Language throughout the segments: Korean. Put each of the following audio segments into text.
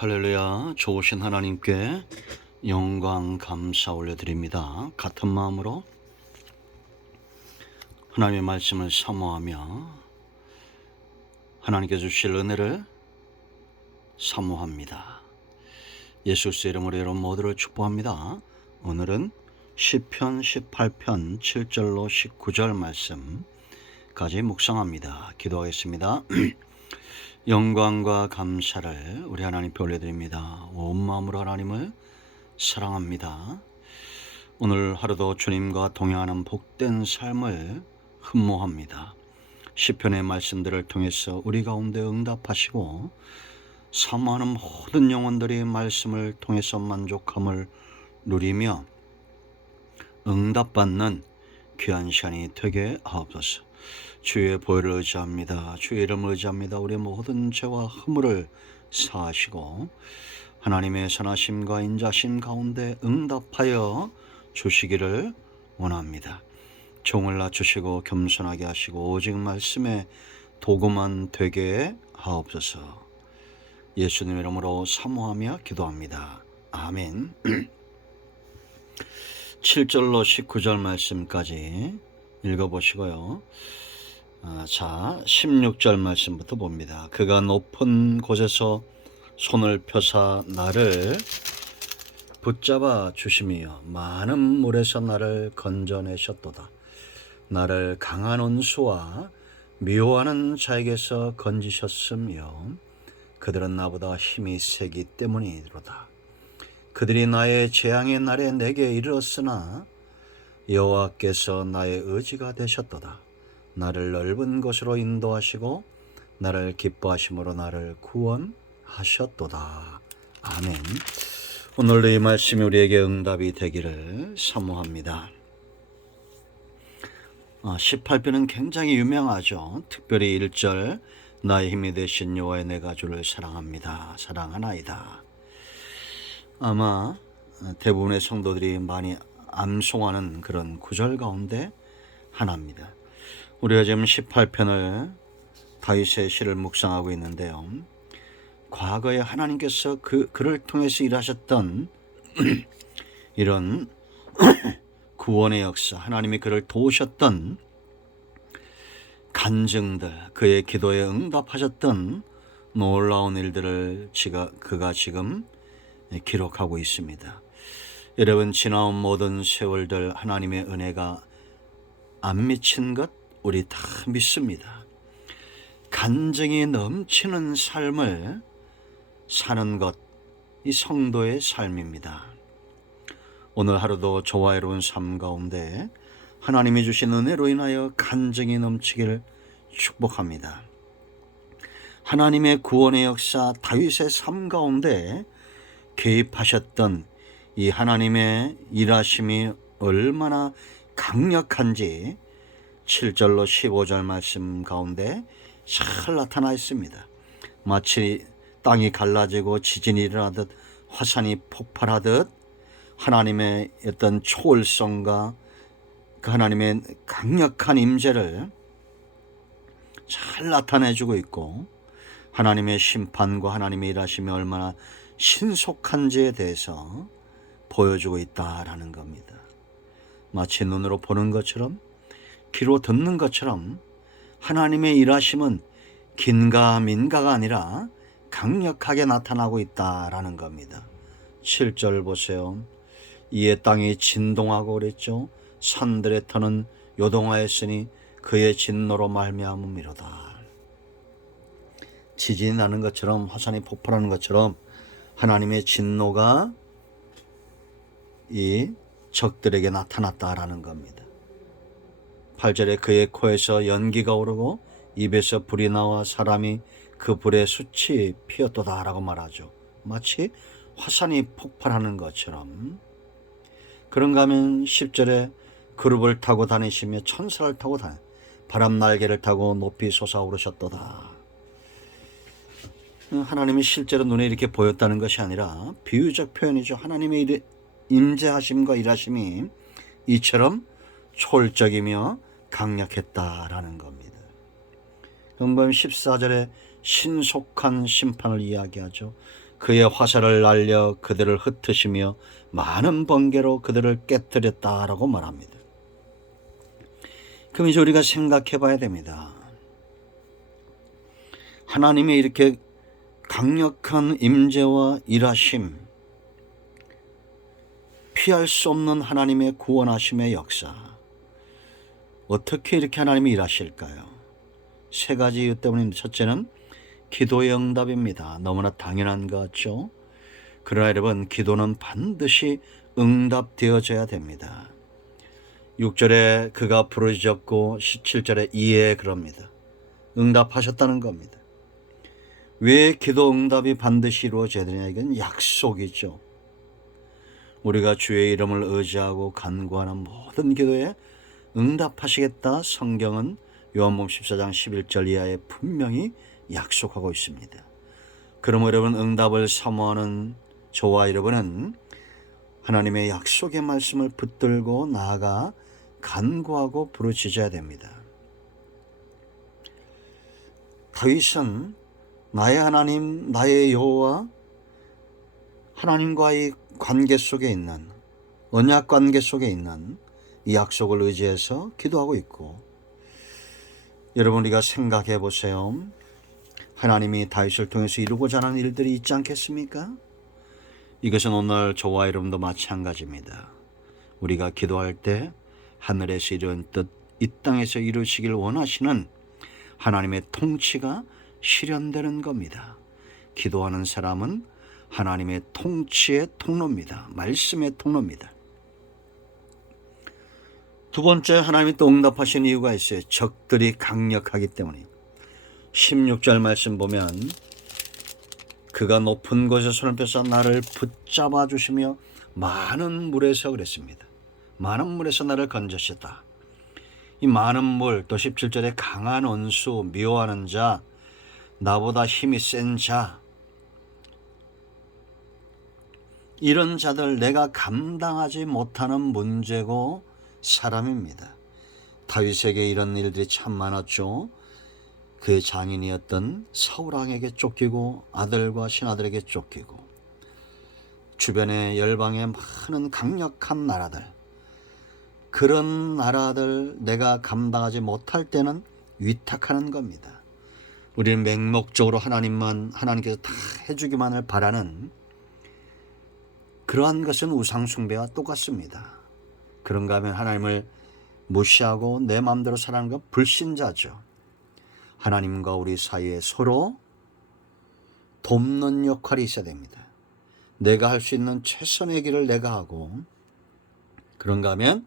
할렐루야. 좋으신 하나님께 영광 감사 올려드립니다. 같은 마음으로 하나님의 말씀을 사모하며 하나님께 주실 은혜를 사모합니다. 예수 그리스도의 이름으로 여러분 모두를 축복합니다. 오늘은 시편 18편 7절로 19절 말씀까지 묵상합니다. 기도하겠습니다. 영광과 감사를 우리 하나님께 올려드립니다. 온 마음으로 하나님을 사랑합니다. 오늘 하루도 주님과 동행하는 복된 삶을 흠모합니다. 시편의 말씀들을 통해서 우리 가운데 응답하시고 사모하는 모든 영혼들이 말씀을 통해서 만족함을 누리며 응답받는 귀한 시간이 되게 하옵소서. 주의 보혈을 의지합니다. 주의 이름을 의지합니다. 우리의 모든 죄와 허물을 사하시고 하나님의 선하심과 인자심 가운데 응답하여 주시기를 원합니다. 종을 낮추시고 겸손하게 하시고 오직 말씀에 도구만 되게 하옵소서. 예수님 이름으로 사모하며 기도합니다. 아멘. 7절로 19절 말씀까지 읽어보시고요. 자, 16절 말씀부터 봅니다. 그가 높은 곳에서 손을 펴사 나를 붙잡아 주시며 많은 물에서 나를 건져내셨도다. 나를 강한 원수와 미워하는 자에게서 건지셨으며 그들은 나보다 힘이 세기 때문이로다. 그들이 나의 재앙의 날에 내게 이르렀으나 여호와께서 나의 의지가 되셨도다. 나를 넓은 곳으로 인도하시고 나를 기뻐하심으로 나를 구원하셨도다. 아멘. 오늘도 이 말씀이 우리에게 응답이 되기를 사모합니다. 18편은 굉장히 유명하죠. 특별히 1절 나의 힘이 되신 여호와의 내가 주를 사랑합니다. 사랑하나이다. 아마 대부분의 성도들이 많이 암송하는 그런 구절 가운데 하나입니다. 우리가 지금 18편을 다윗의 시를 묵상하고 있는데요. 과거에 하나님께서 그를 통해서 일하셨던 이런 구원의 역사, 하나님이 그를 도우셨던 간증들, 그의 기도에 응답하셨던 놀라운 일들을 그가 지금 기록하고 있습니다. 여러분, 지나온 모든 세월들 하나님의 은혜가 안 미친 것 우리 다 믿습니다. 간증이 넘치는 삶을 사는 것, 이 성도의 삶입니다. 오늘 하루도 조화로운 삶 가운데 하나님이 주신 은혜로 인하여 간증이 넘치기를 축복합니다. 하나님의 구원의 역사, 다윗의 삶 가운데 개입하셨던 이 하나님의 일하심이 얼마나 강력한지 7절로 15절 말씀 가운데 잘 나타나 있습니다. 마치 땅이 갈라지고 지진이 일어나듯 화산이 폭발하듯 하나님의 어떤 초월성과 그 하나님의 강력한 임재를 잘 나타내주고 있고 하나님의 심판과 하나님의 일하심이 얼마나 신속한지에 대해서 보여주고 있다라는 겁니다. 마치 눈으로 보는 것처럼 귀로 듣는 것처럼 하나님의 일하심은 긴가민가가 아니라 강력하게 나타나고 있다라는 겁니다. 7절 보세요. 이에 땅이 진동하고 그랬죠. 산들의 터는 요동하였으니 그의 진노로 말미암음이로다. 지진이 나는 것처럼 화산이 폭발하는 것처럼 하나님의 진노가 이 적들에게 나타났다라는 겁니다. 8절에 그의 코에서 연기가 오르고 입에서 불이 나와 사람이 그 불에 숯이 피었도다라고 말하죠. 마치 화산이 폭발하는 것처럼. 그런가 하면 10절에 그룹을 타고 다니시며 천사를 타고 바람 날개를 타고 높이 솟아오르셨도다. 하나님이 실제로 눈에 이렇게 보였다는 것이 아니라 비유적 표현이죠. 하나님의 임재하심과 일하심이 이처럼 초월적이며 강력했다라는 겁니다. 그럼 14절에 신속한 심판을 이야기하죠. 그의 화살을 날려 그들을 흩으시며 많은 번개로 그들을 깨뜨렸다라고 말합니다. 그럼 이제 우리가 생각해 봐야 됩니다. 하나님의 이렇게 강력한 임재와 일하심, 피할 수 없는 하나님의 구원하심의 역사, 어떻게 이렇게 하나님이 일하실까요? 세 가지 이유 때문입니다. 첫째는 기도의 응답입니다. 너무나 당연한 것 같죠? 그러나 여러분, 기도는 반드시 응답되어져야 됩니다. 6절에 그가 부르짖었고 17절에 이에 그럽니다. 응답하셨다는 겁니다. 왜 기도 응답이 반드시 이루어져야 되냐? 이건 약속이죠. 우리가 주의 이름을 의지하고 간구하는 모든 기도에 응답하시겠다. 성경은 요한복음 14장 11절 이하에 분명히 약속하고 있습니다. 그럼 여러분, 응답을 사모하는 저와 여러분은 하나님의 약속의 말씀을 붙들고 나아가 간구하고 부르짖어야 됩니다. 다윗은 나의 하나님, 나의 여호와, 하나님과의 관계 속에 있는, 언약 관계 속에 있는 이 약속을 의지해서 기도하고 있고, 여러분, 우리가 생각해 보세요. 하나님이 다윗을 통해서 이루고자 하는 일들이 있지 않겠습니까? 이것은 오늘 저와 여러분도 마찬가지입니다. 우리가 기도할 때 하늘에서 이룬 뜻 이 땅에서 이루시길 원하시는 하나님의 통치가 실현되는 겁니다. 기도하는 사람은 하나님의 통치의 통로입니다. 말씀의 통로입니다. 두 번째, 하나님이 또 응답하신 이유가 있어요. 적들이 강력하기 때문에. 16절 말씀 보면 그가 높은 곳에 손을 펴서 나를 붙잡아 주시며 많은 물에서 그랬습니다. 많은 물에서 나를 건져셨다. 이 많은 물, 또 17절에 강한 원수, 미워하는 자, 나보다 힘이 센 자, 이런 자들, 내가 감당하지 못하는 문제고 사람입니다. 다윗에게 이런 일들이 참 많았죠. 그의 장인이었던 사울왕에게 쫓기고 아들과 신하들에게 쫓기고 주변의 열방의 많은 강력한 나라들, 그런 나라들 내가 감당하지 못할 때는 위탁하는 겁니다. 우리는 맹목적으로 하나님께서 다 해주기만을 바라는 그러한 것은 우상숭배와 똑같습니다. 그런가 하면 하나님을 무시하고 내 마음대로 살아가는 건 불신자죠. 하나님과 우리 사이에 서로 돕는 역할이 있어야 됩니다. 내가 할 수 있는 최선의 길을 내가 하고, 그런가 하면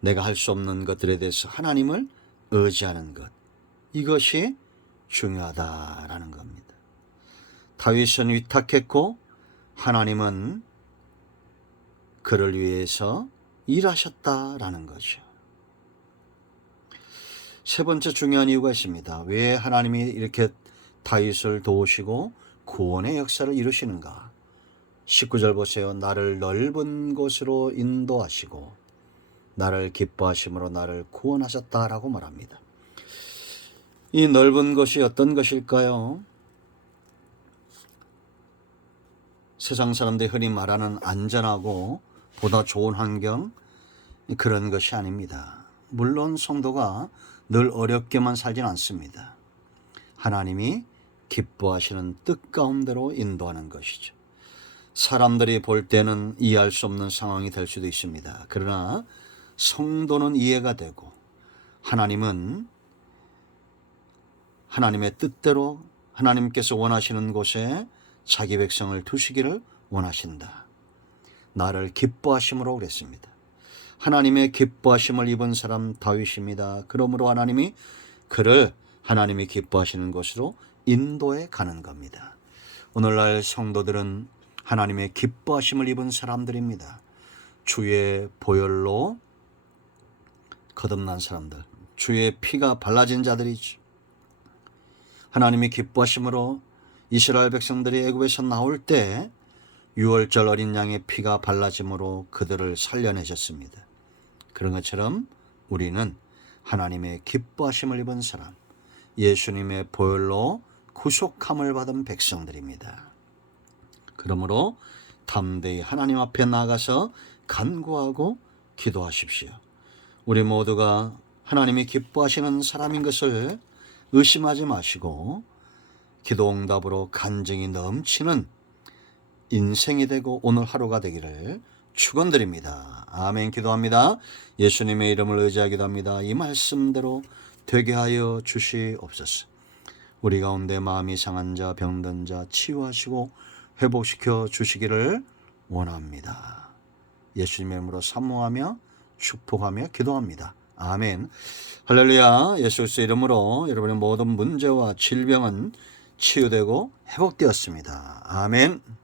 내가 할 수 없는 것들에 대해서 하나님을 의지하는 것, 이것이 중요하다라는 겁니다. 다윗은 위탁했고 하나님은 그를 위해서 일하셨다라는 거죠. 세 번째 중요한 이유가 있습니다. 왜 하나님이 이렇게 다윗을 도우시고 구원의 역사를 이루시는가? 19절 보세요. 나를 넓은 곳으로 인도하시고 나를 기뻐하심으로 나를 구원하셨다라고 말합니다. 이 넓은 것이 어떤 것일까요? 세상 사람들이 흔히 말하는 안전하고 보다 좋은 환경, 그런 것이 아닙니다. 물론 성도가 늘 어렵게만 살진 않습니다. 하나님이 기뻐하시는 뜻 가운데로 인도하는 것이죠. 사람들이 볼 때는 이해할 수 없는 상황이 될 수도 있습니다. 그러나 성도는 이해가 되고 하나님은 하나님의 뜻대로 하나님께서 원하시는 곳에 자기 백성을 두시기를 원하신다. 나를 기뻐하심으로 그랬습니다. 하나님의 기뻐하심을 입은 사람 다윗입니다. 그러므로 하나님이 그를 하나님이 기뻐하시는 곳으로 인도해 가는 겁니다. 오늘날 성도들은 하나님의 기뻐하심을 입은 사람들입니다. 주의 보혈로 거듭난 사람들, 주의 피가 발라진 자들이죠. 하나님의 기뻐하심으로 이스라엘 백성들이 애굽에서 나올 때 유월절 어린 양의 피가 발라짐으로 그들을 살려내셨습니다. 그런 것처럼 우리는 하나님의 기뻐하심을 입은 사람, 예수님의 보혈로 구속함을 받은 백성들입니다. 그러므로 담대히 하나님 앞에 나가서 간구하고 기도하십시오. 우리 모두가 하나님이 기뻐하시는 사람인 것을 의심하지 마시고 기도 응답으로 간증이 넘치는 인생이 되고 오늘 하루가 되기를 축원드립니다. 아멘. 기도합니다. 예수님의 이름을 의지하기도 합니다. 이 말씀대로 되게 하여 주시옵소서. 우리 가운데 마음이 상한 자, 병든 자 치유하시고 회복시켜 주시기를 원합니다. 예수님의 이름으로 사모하며 축복하며 기도합니다. 아멘. 할렐루야. 예수 그리스도의 이름으로 여러분의 모든 문제와 질병은 치유되고 회복되었습니다. 아멘.